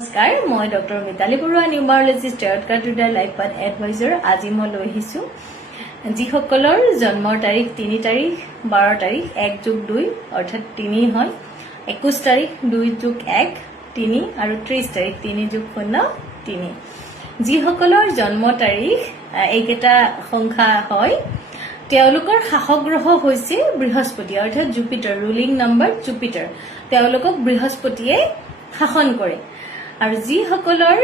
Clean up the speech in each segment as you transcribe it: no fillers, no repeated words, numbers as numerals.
নমস্কাৰ মই doctor Mitali Barua numerologist tarot card reader life path adviser আজি মই লৈ আহিছোঁ যিসকলৰ জন্মৰ তাৰিখ 3 তাৰিখ 12 তাৰিখ 1+2 অৰ্থাৎ 3 হয় 21 তাৰিখ 2+1 3 আৰু 30 তাৰিখ 3+0 3 যিসকলৰ জন্ম তাৰিখ এইকেইটা সংখ্যা হয় তেওঁলোকৰ শাসক গ্ৰহ হৈছে বৃহস্পতি অৰ্থাৎ জুপিটাৰ ৰুলিং নাম্বাৰ জুপিটাৰ তেওঁলোকক বৃহস্পতিয়ে শাসন কৰে আৰু যিসকলৰ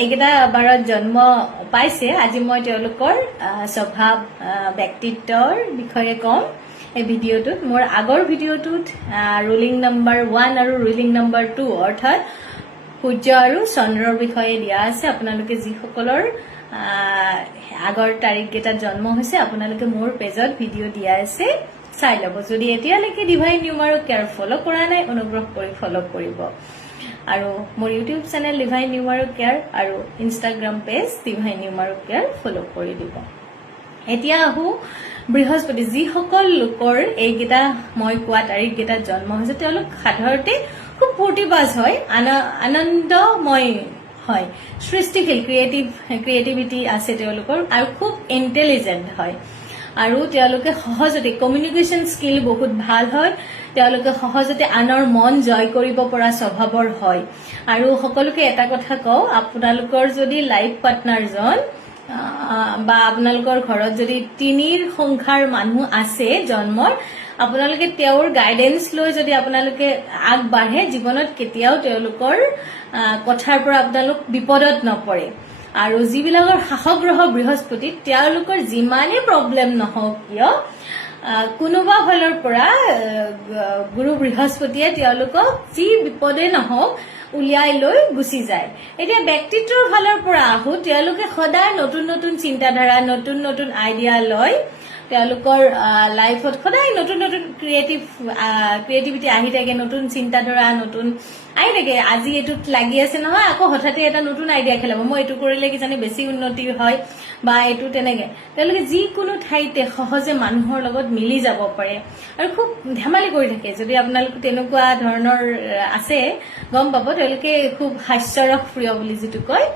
এইকেইটা বাৰত জন্ম পাইছে আজি মই তেওঁলোকৰ স্বভাৱ ব্যক্তিত্বৰ বিষয়ে কম এই ভিডিঅ'টোত মোৰ আগৰ ভিডিঅ'টোত ৰুলিং নাম্বাৰ 1 আৰু ৰুলিং নাম্বাৰ 2 অৰ্থাৎ সূৰ্য আৰু চন্দ্ৰৰ বিষয়ে দিয়া আছে আপোনালোকে যিসকলৰ আগৰ তাৰিখকেইটাত জন্ম হৈছে আপোনালোকে মোৰ পেজত ভিডিঅ' দিয়া আছে চাই ল'ব যদি এতিয়ালৈকে ডিভাইন নিউমাৰো কেয়াৰ ফলো কৰা নাই অনুগ্ৰহ কৰি ফলো কৰিব আৰু মোৰ ইউটিউব চেনেল ডিভাইন নিউমাৰো কেয়াৰ আৰু ইনষ্টাগ্ৰাম পেজ ডিভাইন নিউমাৰো কেয়াৰ ফলো কৰি দিব এতিয়া আহো বৃহস্পতি যিসকল লোকৰ এইকেইটা মই কোৱা তাৰিখকেইটাত জন্ম হৈছে তেওঁলোক সাধাৰণতে খুব ফূৰ্তিবাজ হয় আনন্দময় হয় সৃষ্টিশীল ক্ৰিয়েটিভিটি আছে তেওঁলোকৰ আৰু খুব ইণ্টেলিজেন্ট হয় আৰু তেওঁলোকে সহজতে কমিউনিকেশ্যন স্কিল বহুত ভাল হয় তেওঁলোকে সহজতে আনৰ মন জয় কৰিব পৰা স্বভাৱৰ হয় আৰু সকলোকে এটা কথা কওঁ আপোনালোকৰ যদি লাইফ পাৰ্টনাৰজন বা আপোনালোকৰ ঘৰত যদি 3ৰ সংখ্যাৰ মানুহ আছে জন্মৰ আপোনালোকে তেওঁৰ গাইডেন্স লৈ যদি আপোনালোকে আগবাঢ়ে জীৱনত কেতিয়াও তেওঁলোকৰ কথাৰ পৰা আপোনালোক বিপদত নপৰে আৰু যিবিলাকৰ শাসক গ্ৰহ বৃহস্পতি তেওঁলোকৰ যিমানে প্ৰব্লেম নহওক কিয় কোনোবা ফালৰ পৰা গুৰু বৃহস্পতিয়ে তেওঁলোকক যি বিপদে নহওক উলিয়াই লৈ গুচি যায় এতিয়া ব্যক্তিত্বৰ ফালৰ পৰা আহো তেওঁলোকে সদায় নতুন নতুন চিন্তাধাৰা নতুন নতুন আইডিয়া লয় তেওঁলোকৰ লাইফত সদায় নতুন নতুন ক্ৰিয়েটিভিটি আহি থাকে নতুন চিন্তাধাৰা নতুন আহি থাকে আজি এইটোত লাগি আছে নহয় আকৌ হঠাতে এটা নতুন আইডিয়া খেলাব মই এইটো কৰিলে কিজানি বেছি উন্নতি হয় বা এইটো তেনেকে তেওঁলোকে যিকোনো ঠাইতে সহজে মানুহৰ লগত মিলি যাব পাৰে আৰু খুব ধেমালি কৰি থাকে যদি আপোনালোক তেনেকুৱা ধৰণৰ আছে গম পাব তেওঁলোকে খুব হাস্যৰস প্ৰিয় বুলি যিটো কয়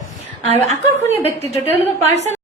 আৰু আকৰ্ষণীয় ব্যক্তিত্ব তেওঁলোকৰ পাৰ্চন